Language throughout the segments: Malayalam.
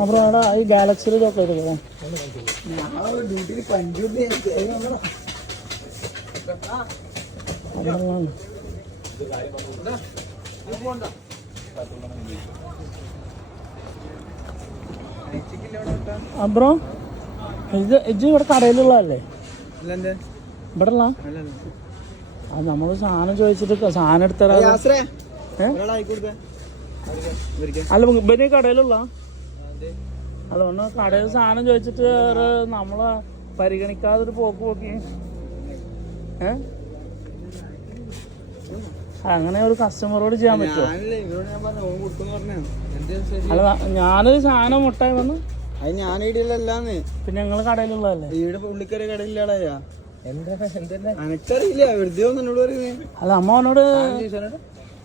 அப்புறம் ഈ ഗാലക്സിയിൽ ഇതൊക്കെ എടുക്കാം. അപ്പുറം ഇത് ഇവിടെ കടയിലുള്ളതല്ലേ? ഇവിടെ ഉള്ള അത് നമ്മള് സാധനം ചോദിച്ചിട്ട് സാധനം എടുത്തരാ. അല്ല ഇവര് കടയിലുള്ള അതുകൊണ്ട് കടയിൽ സാധനം ചോദിച്ചിട്ട് നമ്മളെ പരിഗണിക്കാതൊരു പോക്ക് പോക്കി. അങ്ങനെ ഒരു കസ്റ്റമറോട് ചെയ്യാൻ പറ്റുമോ? അല്ല ഞാനൊരു സാധനം മുട്ടായി വന്നു. അത് ഞാനിടയിലല്ലാന്ന്. പിന്നെ ഞങ്ങള് കടയിലുള്ളതല്ലേ? ഈടെ പുള്ളിക്കര കടയിലാടാ. എനക്കറിയില്ല, വെറുതെ എന്നോട് പറയുന്നേ. അല്ല അമ്മ അവനോട്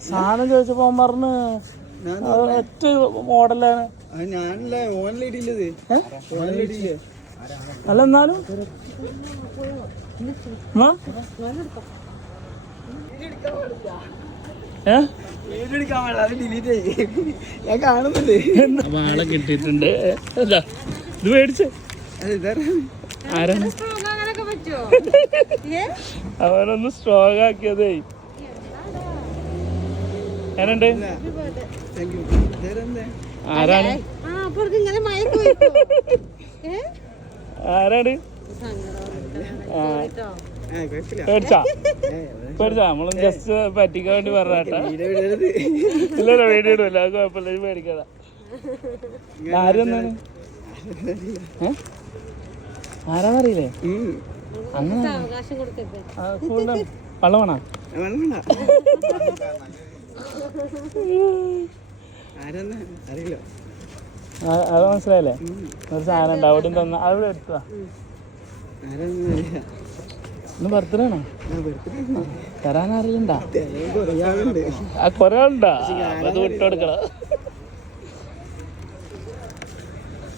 സാധനം ചോദിച്ചപ്പോ പറഞ്ഞ് ഏറ്റവും മോഡലാണ്. ഞാനല്ല ഓൺലൈഡില്ലത്. ഓൺലൈഡില്ലേ? അല്ല എന്നാലും ഞാൻ കാണുന്നില്ലേ? വാള കിട്ടിയിട്ടുണ്ട്. ഇത് മേടിച്ച് ആരാണ് അവനൊന്ന് സ്ട്രോങ് ആക്കിയതേ. ഞാനുണ്ട്. ആരാണ് ആരാണ് പേടിച്ചാ നമ്മളും ജസ്റ്റ് പറ്റിക്കാൻ വേണ്ടി പറഞ്ഞാട്ടാ. ഇല്ലല്ല വീഡിയോ ഇടുമല്ലോ, അത് കുഴപ്പമില്ല, പേടിക്കാതാ. ആരെന്നാണ് ആരാന്നറിയില്ലേ? അങ്ങനെ വെള്ളം വേണോ? അത് മനസ്സിലായില്ലേ? ഒരു സാധനം ഉണ്ട് അവിടെ തന്ന അവിടെ എടുത്തതാ. ഇന്ന് ബർത്ത്ഡേ ആണോ? തരാൻ അറിയണ്ടാ? കൊറേ ഉണ്ടാ? അത് വിട്ടുകൊടുക്കണ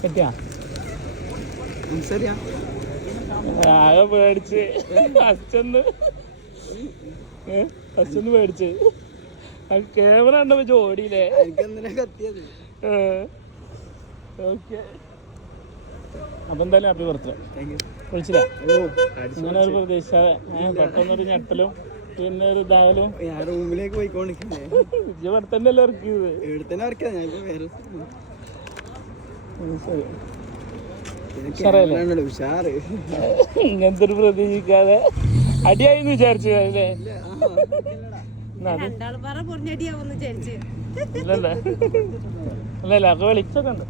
പറ്റിയാ? ആകെ പേടിച്ച് അച്ഛന്ന് പേടിച്ച്. ക്യാമറ ഉണ്ടപ്പോ ജോഡിയില്ലേ? ഓക്കെ. അപ്പൊ എന്തായാലും ഹാപ്പി ബർത്ത്ഡേ. വിളിച്ചില്ല? ഇങ്ങനെ ഒരു പ്രതീക്ഷ, പെട്ടെന്നൊരു ഞെട്ടലും പിന്നെ ഒരു ഇതാകലും. റൂമിലേക്ക് പോയിക്കൊണ്ടിരിക്കുന്നേ. ഇവിടെ തന്നെ അല്ലേ ഇറക്കിയത്? ഇങ്ങനത്തെ ഒരു പ്രതീക്ഷിക്കാതെ അടിയായിന്ന് വിചാരിച്ചു അല്ലേ? ഇല്ലല്ലേ? അല്ലല്ല ഒക്കെ വെളിച്ചൊക്കെ ഉണ്ട്.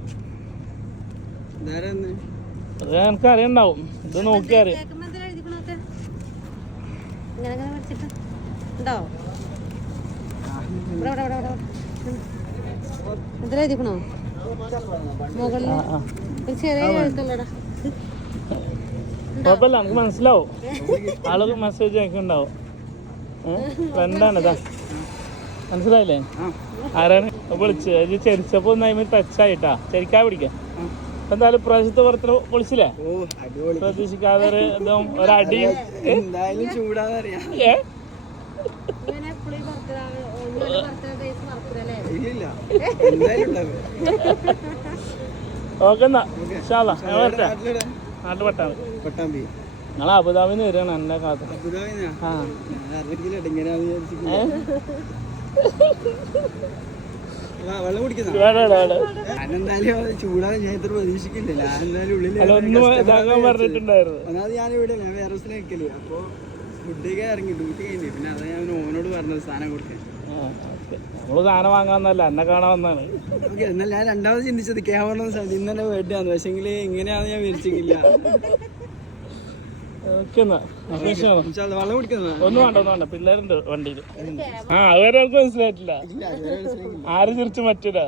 അത് എനിക്ക് അറിയണ്ടാവും. ഇത് നോക്കിയാ അറിയാം. കുഴപ്പമില്ല, നമുക്ക് മനസ്സിലാവും. ആള് മെസ്സേജ് അയക്കുന്നുണ്ടാവും. ഫ്രണ്ടാണ് ഇതാ, മനസ്സിലായില്ലേ? ആരാണ് വിളിച്ച് ചെരിച്ചപ്പോ ഒന്ന് ടച്ചായിട്ടാ. ചെരിക്കാ പിടിക്കാം. എന്തായാലും പ്രാവശ്യത്തെ പുറത്ത് പൊളിച്ചില്ലേ? പ്രതീക്ഷിക്കാതെ ഒരടി. ഓക്കെ എന്നാ നാട്ടിൽ പട്ടാമ്പി. ഞങ്ങൾ അബുദാബിന്ന് വരികയാണ് എന്നെ കാത്ത്. വെള്ളം കുടിക്കുന്ന ചൂടാൻ ഞാൻ ഇത്ര പ്രതീക്ഷിക്കില്ല. പറഞ്ഞിട്ടുണ്ടായിരുന്നു. ഒന്നാമത് ഞാനിവിടെ വേറെ ദിവസം നിൽക്കല്. അപ്പൊ ഫുഡൊക്കെ ഇറങ്ങി ഡ്യൂട്ടി കഴിഞ്ഞു. പിന്നെ അത് ഞാൻ ഓനോട് പറഞ്ഞത് സാധനം കൊടുക്കാൻ. നമ്മള് സാധനം വാങ്ങാന്നല്ല, എന്നെ കാണാൻ വന്നാണ്. ഓക്കെ, എന്നാൽ ഞാൻ രണ്ടാമത് ചിന്തിച്ചത് ക്യാമറ ഇന്ന് തന്നെ വേണ്ടിയാന്ന്. പക്ഷെങ്കിൽ ഇങ്ങനെയാണെന്ന് ഞാൻ വിചാരിച്ചില്ല. ഒന്നും വേണ്ട, പിള്ളേരുണ്ട് വണ്ടിയിൽ. അതുവരെ അവർക്ക് മനസ്സിലായിട്ടില്ല. ആര് ചിരിച്ചു മറ്റൊരാ?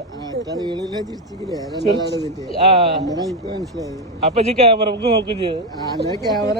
അപ്പൊ ക്യാമറ നോക്കും ചെയ്തു. ക്യാമറ